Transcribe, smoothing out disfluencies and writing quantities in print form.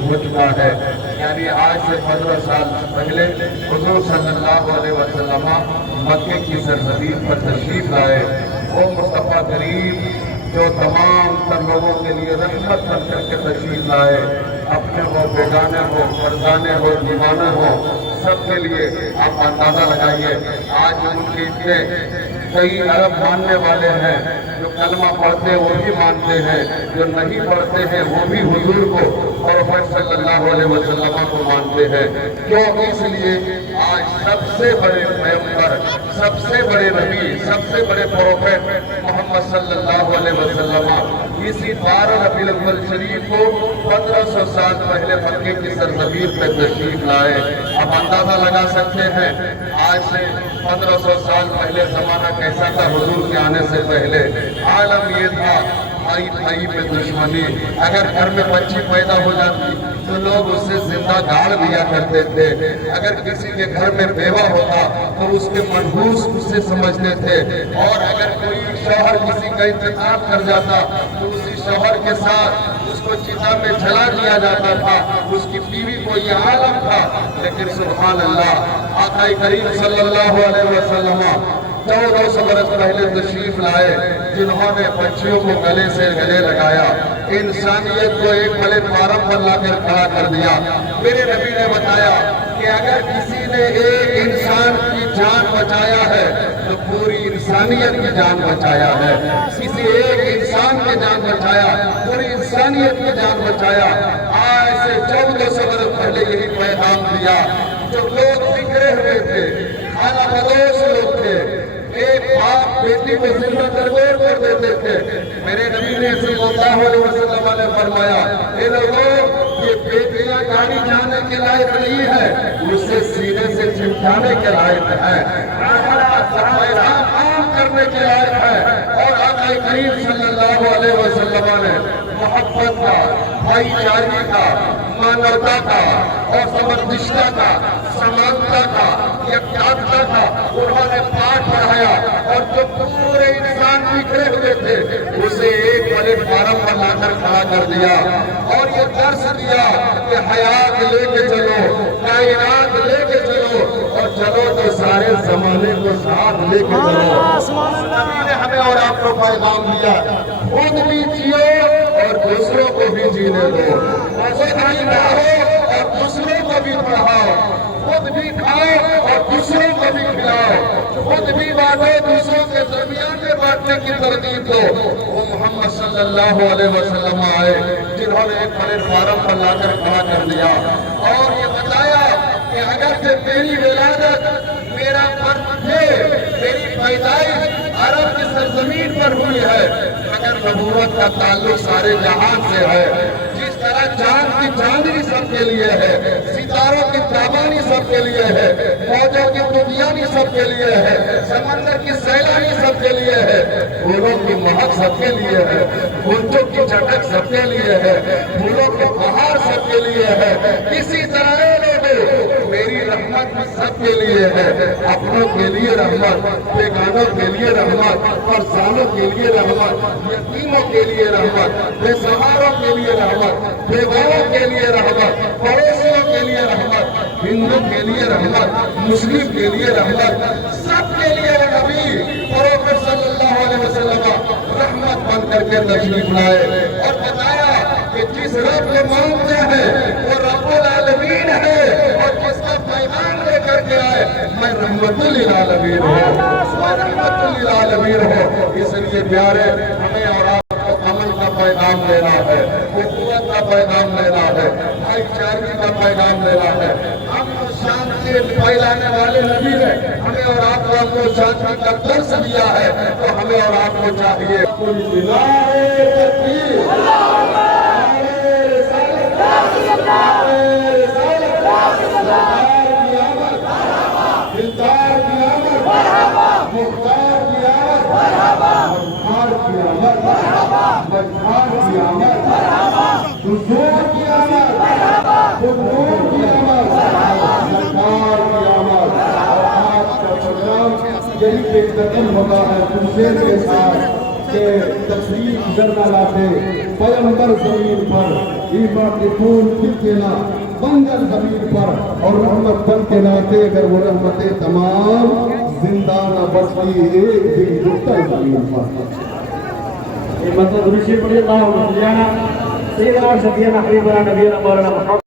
ہو چکا ہے، یعنی آج سے 15 سال پہلے حضور صلی اللہ علیہ وسلم مکے کی سرزمین پر تشریف لائے۔ وہ مصطفیٰ کریم جو تمام تر لوگوں کے لیے رحمت بن کر کے تشریف لائے، اپنے ہو، بیگانے ہو، فرزانے ہو، دیوانے ہو، سب کے لیے آپ اندازہ لگائیے۔ آج ان کے اتنے کئی ارب ماننے والے ہیں، جو کلمہ پڑھتے ہیں وہ بھی مانتے ہیں، جو نہیں پڑھتے ہیں وہ بھی حضور کو اور پروفیٹ صلی اللہ علیہ وسلم کو مانتے ہیں۔ کیوں؟ اس لیے آج سب سے بڑے پیغمبر، سب سے بڑے نبی، سب سے بڑے پروفیٹ محمد صلی اللہ علیہ وسلم اسی 12 ربیع الاول شریف کو 1500 سال پہلے مکے کی سرزمین پہ تشریف لائے۔ اب اندازہ لگا سکتے ہیں آج سے 1500 سال پہلے زمانہ کیسا تھا حضور کے آنے سے پہلے۔ عالم یہ تھا بھائی بھائی پہ دشمنی، اگر گھر میں بچی پیدا ہو جاتی تو لوگ اسے زندہ گاڑ دیا کرتے تھے، اگر کسی کے گھر میں بیوہ ہوتا تو اس کے منحوس اسے سمجھتے تھے، اور اگر کوئی شوہر کسی کا انتخاب کر جاتا تو اسی شوہر کے ساتھ اس کو چتا میں جلا دیا جاتا تھا، اس کی بیوی کو یہ عالم تھا۔ لیکن سبحان اللہ، آقا کریم صلی اللہ علیہ وسلم 1400 برس پہلے تشریف لائے، جنہوں نے بچیوں کو گلے سے گلے لگایا، انسانیت کو ایک پلیٹ فارم پر لا کر کھڑا کر دیا۔ میرے نبی نے بتایا کہ اگر کسی نے ایک انسان کی جان بچایا ہے تو پوری انسانیت کی جان بچایا ہے۔ کسی ایک انسان کی جان بچایا، پوری انسانیت کی جان بچایا۔ آج سے 1400 برس پہلے یہی پیغام دیا۔ جو لوگ بکھرے ہوئے تھے، خانہ بدوش لوگ تھے، ایک باپ بیٹی کو ذمہ درگور کر دیتے تھے، میرے نبی نے صلی اللہ علیہ وسلم نے فرمایا، اے لوگوں، یہ بیٹیاں گاڑی جانے کے لائق نہیں ہے، اسے سینے سے چمٹانے کے لائق ہے، پیغام عام کرنے کے لائق ہے۔ اور آقا کریم صلی اللہ علیہ وسلم نے محبت کا، بھائی چارگی کا، مانوتا کا اور سمردشتہ کا، سمانتا کا، یکجاہتا کا انہوں نے پاٹ پڑھایا، اور جو پورے انسان بکھرے ہوئے تھے اسے ایک پلیٹ فارم پر لا کر کھڑا کر دیا، اور یہ درس دیا کہ حیات لے کے چلو، کائنات لے کے چلو، اور چلو تو سارے زمانے کو ساتھ لے کے چلو۔ نبی نے ہمیں اور آپ کو پیغام دیا، خود بھی جیو اور دوسروں کو بھی جینے دو، خود بھی پڑھو اور دوسروں کو بھی پڑھاؤ، خود بھی کھاؤ اور دوسروں کو بھی کھلاؤ، خود بھی بانٹو، دوسروں کے درمیان میں بانٹنے کی ترغیب دو۔ وہ محمد صلی اللہ علیہ وسلم آئے جنہوں نے ایک پلیٹ فارم پر لا کر کھڑا کر دیا، اور یہ بتایا کہ اگرچہ میری ولادت، میرا میری پیدائش عرب کی سرزمین پر ہوئی ہے، مگر نبوت کا تعلق سارے جہان سے ہے۔ جس طرح چاند کی چاندنی سب کے لیے ہے، ستاروں کی تابانی سب کے لیے ہے، موجوں کی دنیانی سب کے لیے ہے، سمندر کی سیلانی سب کے لیے ہے، پھولوں کی مہک سب کے لیے ہے، گنجوں کی چٹک سب کے لیے ہے، پھولوں کے بہار سب کے لیے ہے، اسی طرح میری رحمت سب کے لیے ہے، اپنوں کے لیے رحمت، بیگانوں کے لیے رحمت، فرزانوں کے لیے رحمت، یتیموں کے لیے رحمت، بے سہاروں کے لیے رحمت، بیواؤں کے لیے رحمت، پڑوسیوں کے لیے رحمت، ہندو کے لیے رحمت، مسلم کے لیے رحمت، سب کے لیے نبی پروفیٹ صلی اللہ علیہ وسلم رحمت بن کر کے تشریف لائے، اور بتایا کہ جس رب کو مانتے ہیں وہ رب العالمین ہے، اور جس کا پیغام لے کر کے آئے میں رحمت للعالمین ہوں، میں رحمت للعالمین ہوں۔ اس لیے پیارے، ہمیں اور آپ کو امن کا پیغام دینا ہے، قوت کا پیغام دینا ہے، بھائی چارگی کا پیغام دینا ہے۔ ہم شانتی پھیلانے والے نبی نے ہمیں اور آپ کو شانتی کا درس دیا ہے، تو ہمیں اور آپ کو چاہیے یہی پہ ختم ہوتا ہے تم سے کے ساتھ کہ تشریف کرنا لاتے پیغمبر زمین پر ایمان کے پھول کھلتے نہ بنگل زمین پر اور رحمت بن کے لاتے اگر وہ رحمتیں تمام زندہ نہ بچتی ایک دن دکتر زمین پر مطلب رشی پڑھی اللہ علیہ وسلم سیدنا و شفیعنا حبیبنا نبینا مولانا محمد